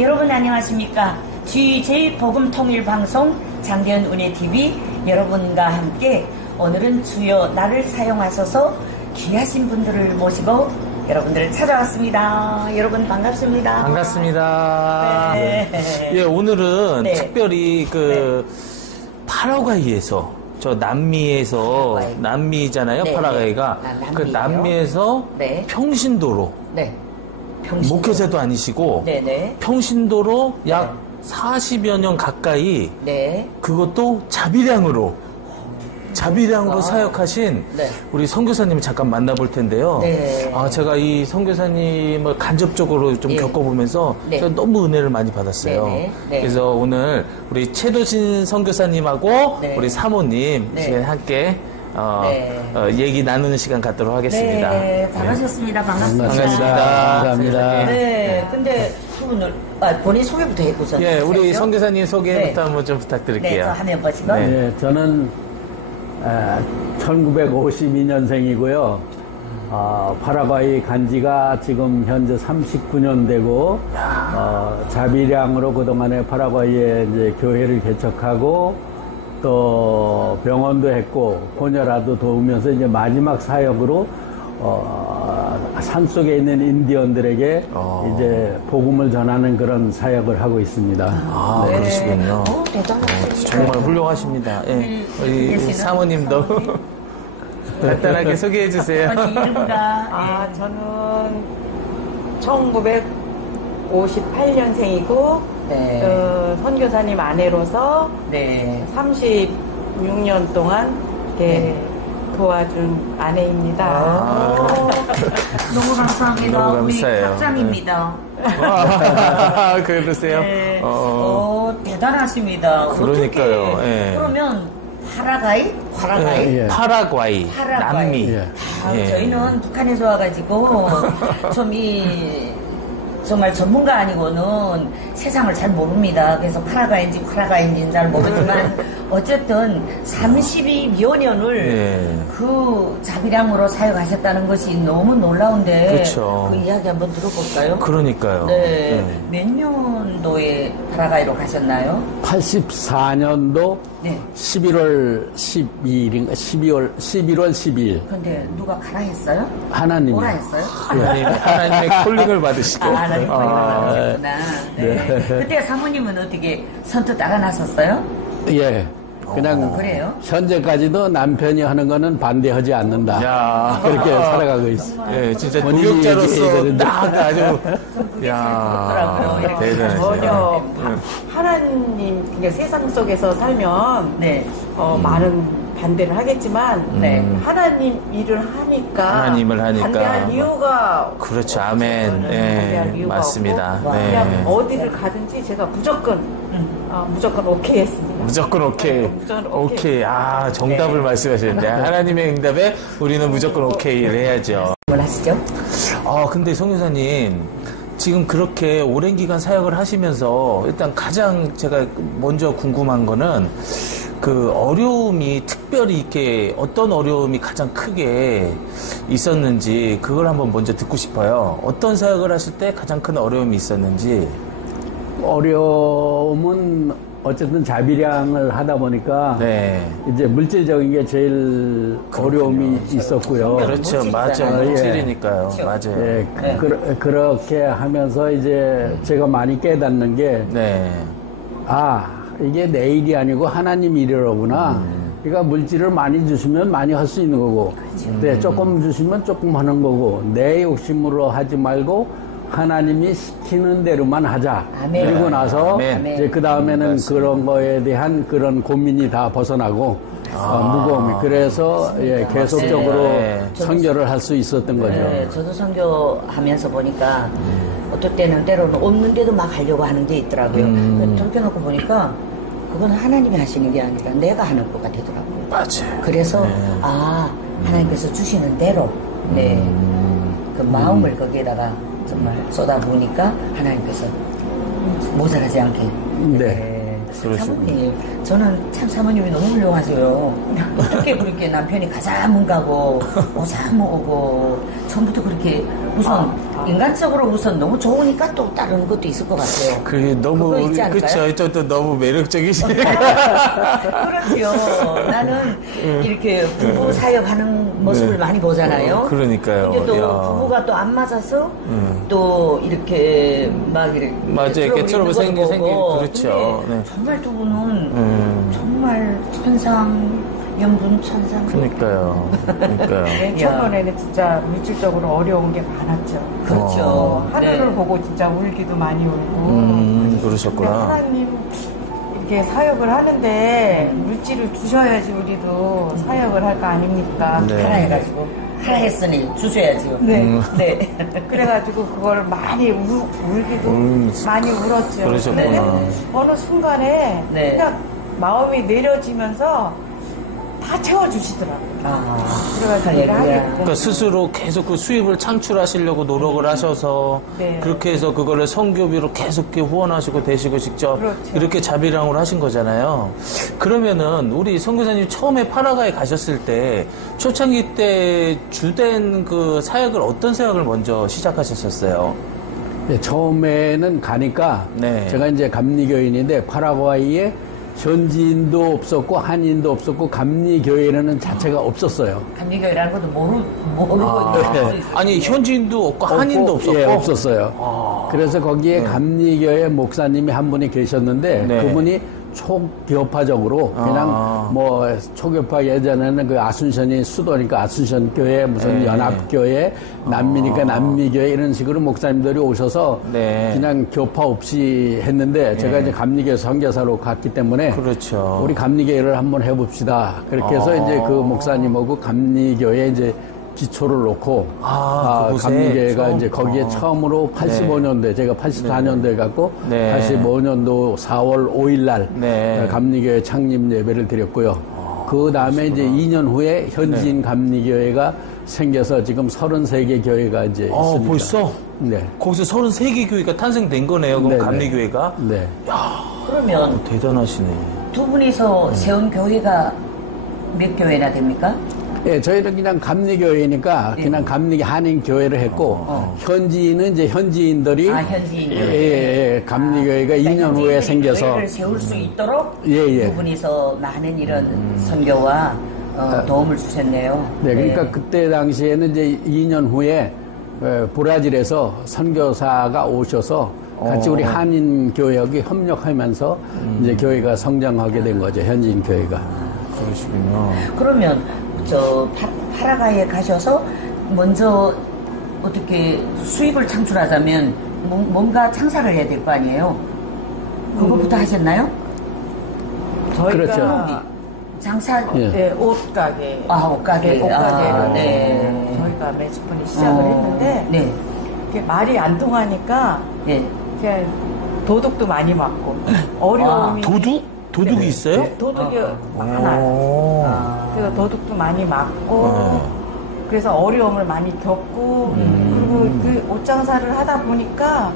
여러분 안녕하십니까? GJ 복음통일방송 장견은혜TV 여러분과 함께 오늘은 주여 나를 사용하소서 귀하신 분들을 모시고 여러분들을 찾아왔습니다. 여러분 반갑습니다. 반갑습니다. 네. 예, 오늘은 네. 특별히 파라과이에서 저 남미에서 남미잖아요. 네, 파라과이가 그 남미에서 네. 평신도로 네. 평신도로. 목회자도 아니시고 네네. 평신도로 약 40여 년 가까이 네. 그것도 자비량으로 사역하신 네. 우리 선교사님을 잠깐 만나볼 텐데요. 네. 제가 이 선교사님을 간접적으로 좀 예. 겪어보면서 네. 제가 너무 은혜를 많이 받았어요. 네. 네. 그래서 오늘 우리 최도진 선교사님하고 네. 우리 사모님 네. 이제 함께 네. 얘기 나누는 시간 갖도록 하겠습니다. 네. 반갑습니다. 반갑습니다. 반갑습니다. 네. 근데 두 분을 본인 소개부터 해보세요. 예, 우리 선교사님 소개부터 네. 한번 좀 부탁드릴게요. 네, 저 화면 보시고. 네. 네, 저는 1952년생이고요. 파라과이 간지가 지금 현재 39년 되고, 자비량으로 그동안에 파라과이에 이제 교회를 개척하고, 또 병원도 했고, 고녀라도 도우면서 이제 마지막 사역으로, 산속에 있는 인디언들에게 이제 복음을 전하는 그런 사역을 하고 있습니다. 네. 그러시군요. 대단하시네요. 정말 훌륭하십니다. 예. 우리 사모님도 간단하게 소개해 주세요. 이름과 저는 1958년생이고 네. 선교사님 아내로서 네. 36년 동안 이렇게 도와준 아내입니다. 너무 감사합니다. 너무 우리 감사해요. 학장입니다. 그러세요? 네. 대단하십니다. 그러니까요. 어떻게, 예. 그러면 파라과이? 예. 파라과이, 남미. 예. 예. 저희는 북한에서 와가지고 정말 전문가 아니고는 세상을 잘 모릅니다. 그래서 파라과이인지는 잘 모르지만 어쨌든 32여 년을 예. 그 자비량으로 사역하셨다는 것이 너무 놀라운데 그렇죠. 그 이야기 한번 들어볼까요? 그러니까요. 네. 예. 몇 년도에 파라과이로 가셨나요? 84년도 네. 11월 12일인가 11월 12일 근데 누가 가라 했어요? 하나님이 오라 했어요? 하나님의 콜링을 받으시고. 하나님 받으셨구나. 네. 그때 사모님은 어떻게 선뜻 따라 나섰어요? 예. 그냥 그래요? 현재까지도 남편이 하는 거는 반대하지 않는다. 야. 그렇게 살아가고 있습니다. 예, 진짜 본인이 동역자로서 얘기해야 딱 아주, 좋더라고요. 이렇게 대단하시죠. 전혀 하나님 그냥 세상 속에서 살면 네. 많은 반대를 하겠지만 네. 하나님 일을 하니까 하나님을 하니까. 반대할 이유가 그렇죠. 아멘. 반대할 예, 이유가 맞습니다. 없고 네. 그냥 어디를 가든지 제가 무조건 오케이 했습니다. 무조건 오케이. 무조건 오케이. 정답을 말씀하시는데. 하나님의 응답에 우리는 무조건 오케이를 해야죠. 뭘 하시죠? 근데 성교사님, 지금 그렇게 오랜 기간 사역을 하시면서 일단 가장 제가 먼저 궁금한 거는 그 어려움이 특별히 이렇게 어떤 어려움이 가장 크게 있었는지 그걸 한번 먼저 듣고 싶어요. 어떤 사역을 하실 때 가장 큰 어려움이 있었는지. 어려움은 어쨌든 자비량을 하다 보니까 네. 이제 물질적인 게 제일 어려움이 있었고요. 그렇죠. 맞아요. 예. 물질이니까요. 맞아요. 예, 네. 그렇게 하면서 이제 제가 많이 깨닫는 게, 네. 이게 내 일이 아니고 하나님 일이로구나. 그러니까 물질을 많이 주시면 많이 할 수 있는 거고, 네, 조금 주시면 조금 하는 거고, 내 욕심으로 하지 말고 하나님이 시키는 대로만 하자. 아멘. 그리고 나서 아멘. 이제 그 다음에는 그런 거에 대한 그런 고민이 다 벗어나고 무거움이. 그래서 계속적으로 네. 선교를 할 수 있었던 거죠. 네, 저도 선교하면서 보니까 어떨 때는 때로는 없는데도 막 하려고 하는 게 있더라고요. 돌켜놓고 보니까 그건 하나님이 하시는 게 아니라 내가 하는 것 같더라고요. 맞아요. 그래서 하나님께서 주시는 대로 그 마음을 거기에다가 정말 쏟아부으니까 하나님께서 모자라지 않게. 네. 사모님, 저는 참 사모님이 너무 훌륭하세요. 어떻게 그렇게 남편이 가자문 가고 오자모 오고 처음부터 그렇게 우선 인간적으로 우선 너무 좋으니까 또 다른 것도 있을 것 같아요. 그게 너무 그거 있지 않을까요? 그쵸, 또 너무 매력적이시네요. 그렇지요. 나는 이렇게 부부 사역하는 모습을 많이 보잖아요. 그러니까요. 근데 또 야. 부부가 또 안 맞아서 또 이렇게 막 이렇게 맞아요. 이렇게 트러블 생기 그렇죠. 근데 네. 정말 두 분은 정말 연분 천상. 그러니까요. 맨 처음에는 진짜 물질적으로 어려운 게 많았죠. 그렇죠. 하늘을 네. 보고 진짜 울기도 많이 울고. 그러셨구나. 근데 하나님 이렇게 사역을 하는데 물질을 주셔야지 우리도 사역을 할 거 아닙니까? 네. 하라 해가지고 하라 했으니 주셔야지요. 네. 네. 그래가지고 그걸 많이 울기도 많이 울었죠. 그러셨구나. 근데 어느 순간에 네. 그냥 마음이 내려지면서 다 채워주시더라고요. 그래가지고 일을 하겠고. 그러니까 스스로 계속 그 수입을 창출하시려고 노력을 하셔서 네. 그렇게 해서 그거를 선교비로 계속 이렇게 후원하시고 되시고 직접 그렇죠. 이렇게 자비량으로 하신 거잖아요. 그러면은 우리 선교사님 처음에 파라과에 가셨을 때 초창기 때 주된 그 사역을 어떤 사역을 먼저 시작하셨었어요? 네, 처음에는 가니까 네. 제가 이제 감리교인인데 파라과이에 현지인도 없었고 한인도 없었고 감리교회라는 자체가 없었어요. 감리교회라는 것도 모르고 네. 있는 아니 현지인도 없고 한인도 없었고 예, 없었어요. 그래서 거기에 감리교회 목사님이 한 분이 계셨는데 네. 그분이 초교파적으로 그냥 뭐 초교파 예전에는 그 아순션이 수도니까 아순션 교회 무슨 네. 연합교회 남미니까 남미교회 이런 식으로 목사님들이 오셔서 네. 그냥 교파 없이 했는데 제가 이제 감리교회 선교사로 갔기 때문에 그렇죠. 우리 감리교회를 한번 해봅시다. 그렇게 해서 이제 그 목사님하고 감리교회 이제 기초를 놓고 그곳에 감리교회가 처음? 이제 거기에 처음으로 85년도에 제가 84년도에 갔고 네. 85년도 4월 5일 날 네. 감리교회 창립 예배를 드렸고요. 그 다음에 이제 2년 후에 현지인 감리교회가 생겨서 지금 33개 교회가 이제 있습니다. 벌써? 네. 거기서 33개 교회가 탄생된 거네요. 그럼 네, 감리교회가? 네. 그러면 대단하시네. 두 분이서 세운 교회가 몇 교회나 됩니까? 예, 저희는 그냥 감리교회니까 그냥 감리 한인교회를 했고 현지인은 이제 현지인들이 현지인 예, 감리교회가 2년 후에 생겨서 교회를 세울 수 있도록 예. 두 분이서 많은 이런 선교와 도움을 주셨네요. 네, 그러니까 그때 당시에는 이제 2년 후에 브라질에서 선교사가 오셔서 같이 우리 한인 교회하고 협력하면서 이제 교회가 성장하게 된 거죠, 현지인 교회가. 그러시군요. 그러면 파라과이에 가셔서 먼저 어떻게 수입을 창출하자면 뭔가 창사를 해야 될 거 아니에요? 그거부터 하셨나요? 저희가 그렇죠. 장사 예. 네, 옷가게. 옷가게. 네, 옷가게를 네. 저희가 매주분이 시작을 했는데 네. 이게 말이 안 통하니까 네. 그냥 도둑도 많이 맞고 어려움이 도둑? 도둑이 있어요? 네, 도둑이 많아요. 그래서 도둑도 많이 맞고 그래서 어려움을 많이 겪고 그리고 그 옷장사를 하다 보니까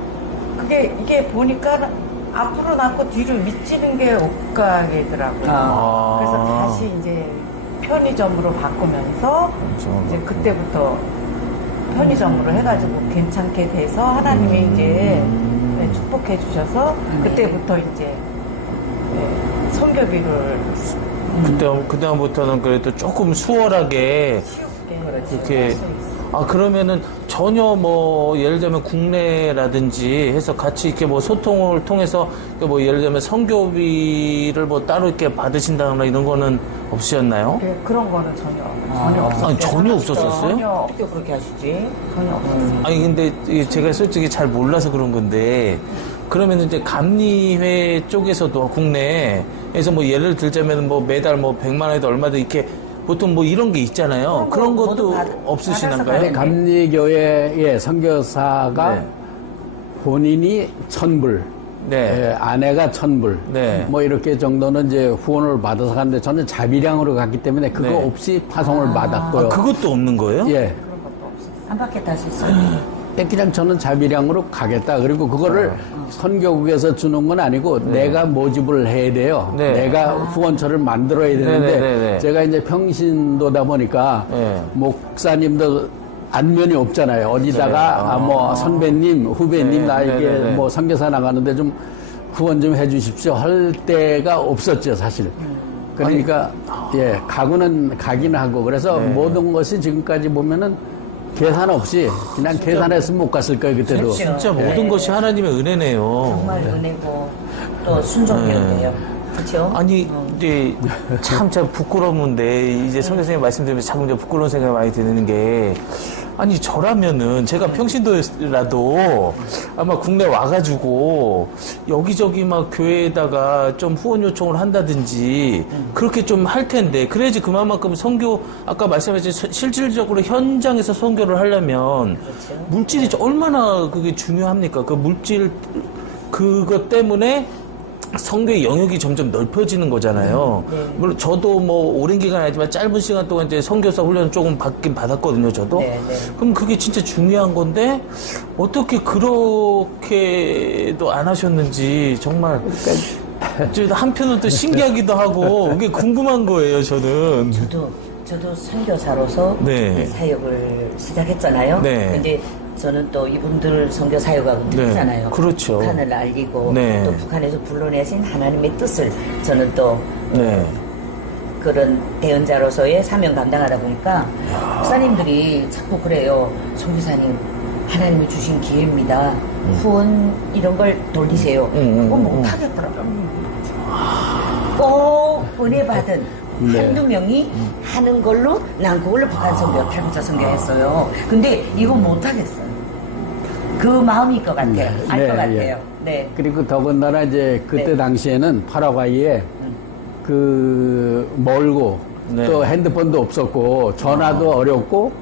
이게 보니까 앞으로 낳고 뒤로 미치는 게 옷가게더라고요. 그래서 다시 이제 편의점으로 바꾸면서 이제 그때부터 편의점으로 해가지고 괜찮게 돼서 하나님이 이제 축복해 주셔서 그때부터 이제 선교비를 그다음부터는 그래도 조금 수월하게 쉽게 이렇게 할 수 있어요. 그러면은 전혀 뭐 예를 들면 국내라든지 해서 같이 이렇게 뭐 소통을 통해서 뭐 예를 들면 선교비를 뭐 따로 이렇게 받으신다거나 이런 거는 없으셨나요? 네, 그런 거는 전혀 없었어요. 아니, 전혀 없었었어요? 전혀 어떻게 그렇게 하시지? 전혀 없었어요. 아니 근데 이게 제가 솔직히 잘 몰라서 그런 건데 그러면 이제 감리회 쪽에서도 국내에서 뭐 예를 들자면 뭐 매달 뭐 100만 원에도 얼마든 이렇게 보통 뭐 이런 게 있잖아요. 그런 것도 없으시는가요? 네, 감리교회의 선교사가 네. 본인이 1,000불, 네. 아내가 1,000불, 네. 뭐 이렇게 정도는 이제 후원을 받아서 갔는데 저는 자비량으로 갔기 때문에 그거 네. 없이 파송을 받았고요. 그것도 없는 거예요? 예. 그런 것도 없었어요. 안 받겠다 하셨어요? 그냥 저는 자비량으로 가겠다. 그리고 그거를 선교국에서 주는 건 아니고 내가 모집을 해야 돼요. 네. 내가 후원처를 만들어야 되는데 네. 제가 이제 평신도다 보니까 네. 목사님도 안면이 없잖아요. 어디다가 뭐 선배님, 후배님 네, 나에게 네, 네, 네. 뭐 선교사 나가는데 좀 후원 좀 해주십시오 할 때가 없었죠, 사실. 그러니까 예, 가고는 가긴 하고 그래서 네. 모든 것이 지금까지 보면은 계산 없이 그냥 계산했으면 못 갔을 거예요, 그때도. 그렇죠. 진짜 네. 모든 것이 하나님의 은혜네요. 정말 은혜고 또 순종해야 그렇죠? 아니, 이제 참 부끄러운데 이제 선교사님 말씀드리면서 자꾸 이제 부끄러운 생각이 많이 드는 게 아니 저라면은 제가 평신도라도 아마 국내 와가지고 여기저기 막 교회에다가 좀 후원 요청을 한다든지 그렇게 좀 할 텐데 그래야지 그만큼 선교 아까 말씀하신 실질적으로 현장에서 선교를 하려면 그렇죠. 물질이 얼마나 그게 중요합니까? 그 물질 그것 때문에 선교의 영역이 점점 넓혀지는 거잖아요. 네. 물론 저도 뭐 오랜 기간 아니지만 짧은 시간 동안 이제 선교사 훈련 조금 받긴 받았거든요, 저도. 네, 네. 그럼 그게 진짜 중요한 건데 어떻게 그렇게도 안 하셨는지 정말 저 한편으로 또 신기하기도 하고 그게 궁금한 거예요, 저는. 저도 선교사로서 네. 사역을 시작했잖아요. 네. 근데 저는 또 이분들 선교 사역하고 틀리잖아요. 네. 그렇죠. 북한을 알리고 네. 또 북한에서 불러내신 하나님의 뜻을 저는 또 네. 그런 대언자로서의 사명 감당하다 보니까 목사님들이 자꾸 그래요. 선교사님 하나님이 주신 기회입니다. 후원 이런 걸 돌리세요. 그거 못하겠더라고요. 꼭 은혜 받은 네. 한두 명이 하는 걸로 난 그걸로 북한 선교, 탈북자 선교했어요. 근데 이거 못하겠어요. 그 마음일 것 같아요. 알 것 네, 같아요. 예. 네. 그리고 더군다나 이제 그때 네. 당시에는 파라과이에 그 멀고 네. 또 핸드폰도 없었고 전화도 어렵고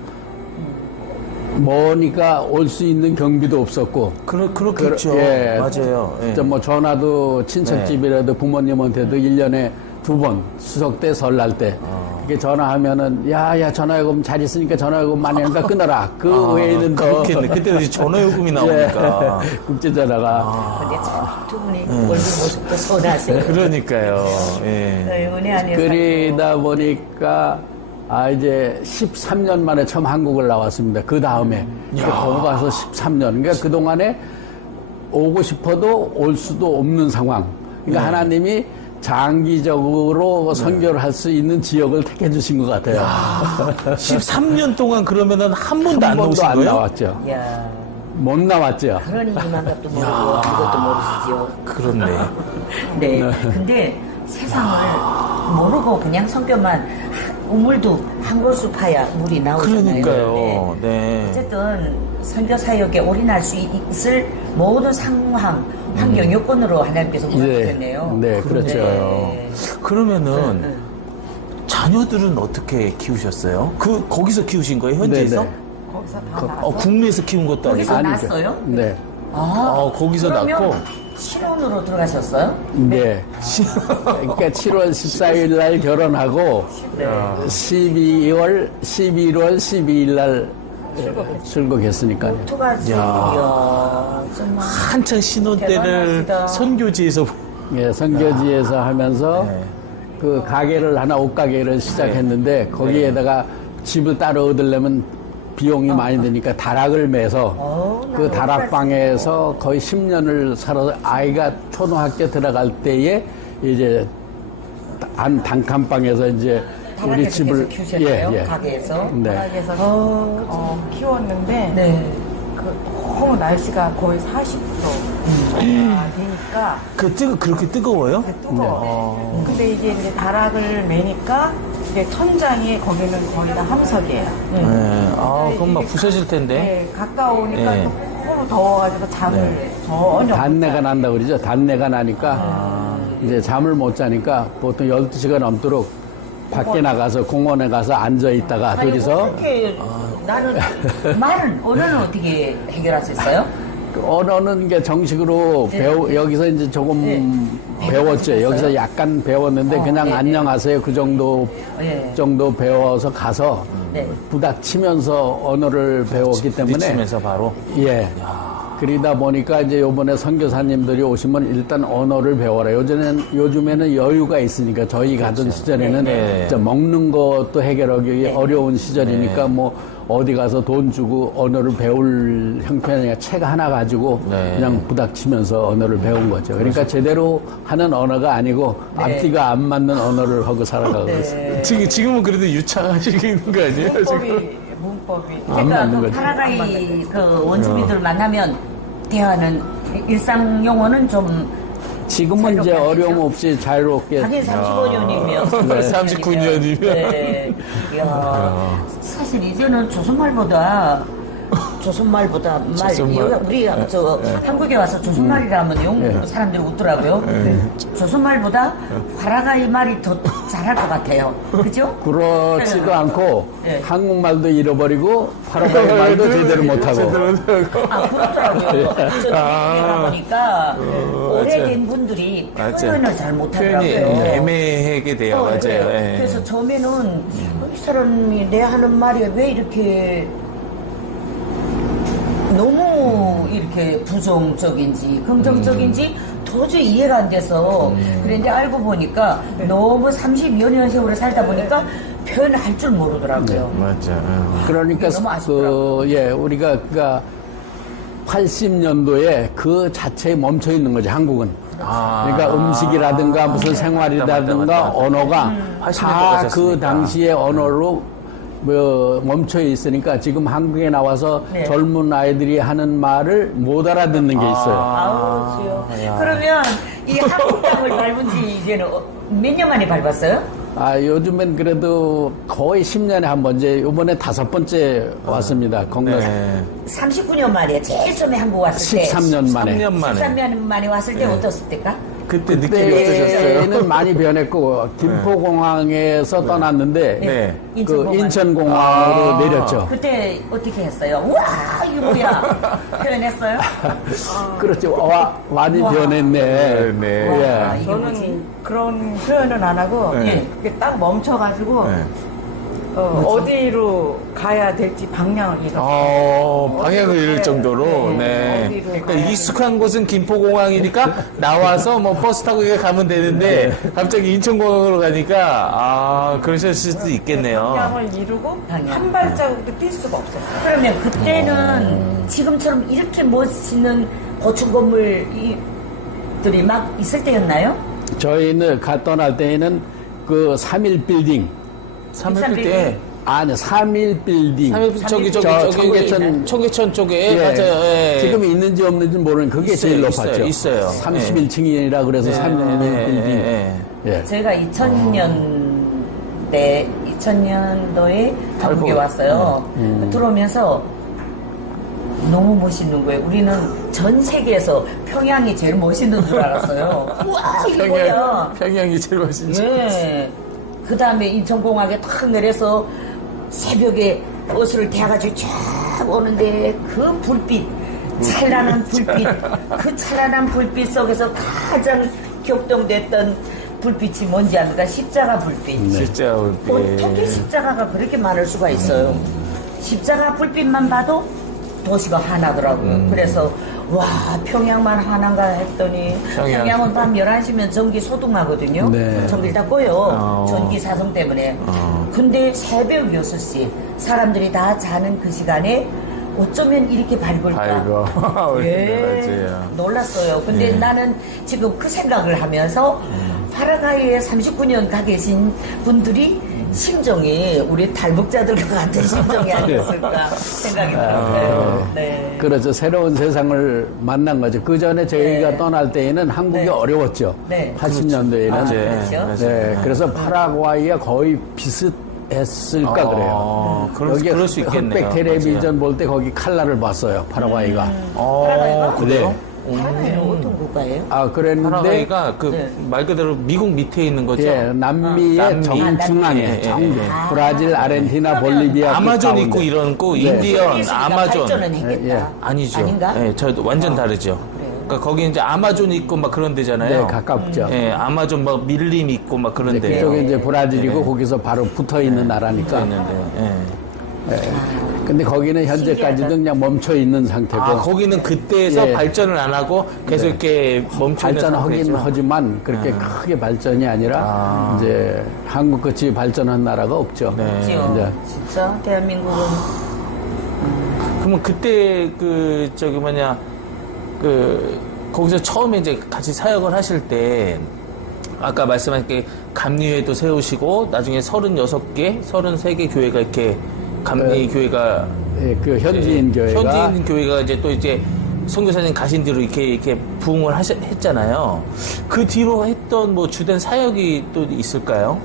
머니까 올 수 있는 경비도 없었고 그렇겠죠. 예. 맞아요. 예. 뭐 전화도 친척집이라도 부모님한테도 1년에 2번 추석 때 설날 때 이렇게 전화하면은 야야 전화요금 잘 있으니까 전화요금 많이 하니까 끊어라. 그 외에는 더 그렇겠네. 그때도 이제 전화요금이 나오니까. 예. 국제전화가 근데 참 두 분이 얼굴 모습도 선하세요. 그러니까요. 예. 네, 은혜 안에서 그러다 보니까 이제 13년 만에 처음 한국을 나왔습니다. 그 다음에 거기 가서 13년. 그러니까 그 동안에 오고 싶어도 올 수도 없는 상황. 그러니까 하나님이 장기적으로 선교를 할 수 있는 지역을 택해 주신 것 같아요. 13년 동안 그러면은 한 번도 안 한 번도 오신 안 거예요? 나왔죠. 야, 못 나왔죠. 그러니 이만갑도 모르고 아무것도 모르시죠. 그렇네. 네. 근데 세상을 모르고 그냥 성격만 우물도 한 골수 파야 물이 나오잖아요. 그러니까요. 네. 어쨌든 선교 사역에 올인할 수 있을 모든 상황, 환경 요건으로 하나님께서 보여주셨네요. 네, 그렇죠. 네. 그러면은 자녀들은 어떻게 키우셨어요? 거기서 키우신 거예요? 현지에서? 네, 네. 거기서 다 나서 국내에서 키운 것도 아니고? 거기서 났어요? 네. 거기서 그러면 낳고? 신혼으로 들어가셨어요? 네. 그러니까 7월 14일 날 결혼하고 네. 11월 12일 날 출국했으니까요. 투가지고요. 정말 한창 신혼 때를 대단하시다. 선교지에서 예, 선교지에서 하면서 그 가게를 하나 옷가게를 시작했는데 거기에다가 집을 따로 얻으려면 비용이 많이 드니까 다락을 매서 그 다락방에서 거의 10년을 살아서 아이가 초등학교 들어갈 때에 이제 단칸방에서 이제 우리 집을 키우셨나요? 가게에서? 네. 가게에서 키웠는데 네. 너무 날씨가 거의 40도 되니까 그렇게 뜨거워요? 뜨거워. 근데 이제 다락을 매니까 이제 천장이 거기는 거의 다 함석이에요. 네. 그럼 막 부서질 텐데. 네, 가까우니까 네. 너무 더워가지고 잠을 전혀 단내가 난다 그러죠. 단내가 나니까 이제 잠을 못 자니까 보통 12시간 넘도록 밖에 나가서 공원에 가서 앉아 있다가 아니, 둘이서 어떻게 나는 말은 언어는 어떻게 해결하셨어요? 언어는 게 정식으로 여기서 이제 조금 배웠죠. 여기서 약간 배웠는데 그냥 안녕하세요 그 정도 배워서 가서 네. 부닥치면서 언어를 배웠기 때문에 부딪히면서 바로. 예. 그러다 보니까 이제 요번에 선교사님들이 오시면 일단 언어를 배워라. 요즘에는 여유가 있으니까 저희 가던 시절에는 네. 진짜 먹는 것도 해결하기 어려운 시절이니까 뭐 어디 가서 돈 주고 언어를 배울 형편이 책 하나 가지고 그냥 부닥치면서 언어를 배운 거죠. 그러니까 제대로 하는 언어가 아니고 앞뒤가 안 맞는 언어를 하고 살아가고 있어요. 지금은 그래도 유창하시는 거 아니에요? 지금? 문법이. 안 그러니까 맞는 그 거죠. 파라과이 그 원주민들 만나면 대화는 일상 용어는 좀 지금은 이제 자유롭게 어려움 하겠죠? 없이 자유롭게 하긴 35년이면 네. 39년이면. 네. 이야, 사실 이제는 조선말보다 조선말. 우리 저 한국에 와서 조선말이라면 영국 사람들이 웃더라고요. 조선말보다 파라과이 말이 더 잘할 것 같아요. 그죠? 그렇지도 않고 네. 한국말도 잃어버리고 파라과이 말도 제대로 못하고 아, 그렇더라고요. 저도 미국에 가보니까 오래된 분들이 맞아요. 표현을 잘 못하더라고요. 표현이 애매하게 돼요. 맞아요. 그래요. 예. 그래서 처음에는 이 사람이 내 하는 말이 왜 이렇게 너무 이렇게 부정적인지 긍정적인지 도저히 이해가 안 돼서 그런데 알고 보니까 너무 30여 년 세월을 살다 보니까 표현을 할 줄 모르더라고요. 맞아. 그러니까 너무 아쉽더라고요. 우리가 80년도에 그 자체에 멈춰 있는 거죠. 한국은. 그러니까 음식이라든가 무슨 생활이라든가 맞다. 언어가 80년대 다 그 가셨으니까. 당시의 언어로 멈춰 있으니까 지금 한국에 나와서 네. 젊은 아이들이 하는 말을 못 알아듣는 게 있어요. 아우, 그렇지요. 그러면 이 한국 땅을 밟은 지 이제는 몇 년 만에 밟았어요? 요즘엔 그래도 거의 10년에 한 번, 이제 요번에 5번째 왔습니다. 건강. 39년 만에 제일 처음에 한국 왔을 때 13년 만에. 3년 만에. 13년 만에 왔을 때 어떻을 때까? 그때 느낌이 어떠셨어요? 그때는 많이 변했고 김포공항에서 떠났는데 네. 그 인천공항으로 내렸죠. 그때 어떻게 했어요? 우와 이거 뭐야? 표현했어요? 그렇죠. 많이 와. 변했네. 네. 와, 예. 이게 뭐지? 저는 그런 표현은 안 하고 네. 그게 딱 멈춰가지고 네. 어디로 가야 될지 방향을 잃었어요. 방향을 잃을 정도로. 네. 네. 어디로 그러니까 가야 익숙한 곳은 김포공항이니까 나와서 뭐 버스 타고 가면 되는데 갑자기 인천공항으로 가니까 그러셨을 수도 있겠네요. 방향을 이루고 방향. 한 발자국도 뛸 수가 없었어요. 그러면 그때는 지금처럼 이렇게 멋있는 고층 건물들이 막 있을 때였나요? 저희는 떠날 때에는 그 3일 빌딩. 3일 때. 아니, 3일 빌딩. 저기 청계천 쪽에 예. 맞아요. 예. 지금 있는지 없는지 모르는 그게 있어요, 제일 있어요, 높았죠. 있어요. 31층이라 그래서 3일 빌딩. 예. 저희가 2000년도에 한국에 왔어요. 들어오면서 너무 멋있는 거예요. 우리는 전 세계에서 평양이 제일 멋있는 줄 알았어요. 우와, 이게 뭐야. 평양이 제일 멋있지. 네. 그 다음에 인천공항에 탁 내려서 새벽에 버스를 대가지고 쫙 오는데 그 불빛, 찬란한 불빛, 그 찬란한 불빛 속에서 가장 격동됐던 불빛이 뭔지 압니까? 십자가 불빛. 진짜 어떻게 십자가가 그렇게 많을 수가 있어요? 십자가 불빛만 봐도 도시가 하나더라고요. 그래서 와 평양만 하나인가 했더니 평양은 밤 11시면 전기 소등하거든요. 네. 전기를 다 꺼요. 전기 사성 때문에. 근데 새벽 6시 사람들이 다 자는 그 시간에 어쩌면 이렇게 밝을까? 밝어. 예, 맞아요. 놀랐어요. 근데 나는 지금 그 생각을 하면서 파라과이에 39년 가 계신 분들이 심정이 우리 탈북자들과 같은 심정이 아니었을까 생각이 들었어요. 네. 그렇죠. 새로운 세상을 만난 거죠. 그 전에 저희가 네. 떠날 때에는 한국이 네. 어려웠죠. 네. 80년대에는. 그렇죠. 네. 그래서 파라과이가 거의 비슷했을까 그래요. 그럴 수 있겠네요. 흑백 텔레비전 볼 때 거기 칼라를 봤어요. 파라과이가. 파라과이가? 그래요? 파라과이는 어떤 국가예요? 그랬는데 파라과이가 말 그대로 미국 밑에 있는 거죠. 예, 남미의 남미. 정중앙에 남미. 브라질, 아르헨티나, 볼리비아 아마존 그 있고 가운데. 이런 거 네. 인디언, 소비에서 아마존. 발전은 했겠다. 예. 아니죠. 아닌가? 예, 저 완전 다르죠. 그래요? 그러니까 거기 이제 아마존 있고 막 그런 데잖아요. 네, 가깝죠. 예, 아마존 막 밀림 있고 막 그런 데. 그쪽에 이제 브라질이고 거기서 바로 붙어 있는 나라니까. 있는데. 예. 예. 근데 거기는 현재까지도 신기하다. 그냥 멈춰 있는 상태고. 아, 거기는 그때에서 예. 발전을 안 하고 계속 이렇게 멈춰 있는 발전하긴 상태죠. 하지만 그렇게 크게 발전이 아니라 아. 이제 한국같이 발전한 나라가 없죠. 네. 그죠? 이제 진짜 대한민국은 그러면 그때 거기서 처음에 이제 같이 사역을 하실 때 아까 말씀하신 게 감리회도 세우시고 나중에 36개, 33개 교회가 이렇게 감리 교회가 예, 그 현지인 교회가 현지인 교회가 이제 또 이제 선교사님 가신 뒤로 이렇게 부흥을 했잖아요. 그 뒤로 했던 뭐 주된 사역이 또 있을까요?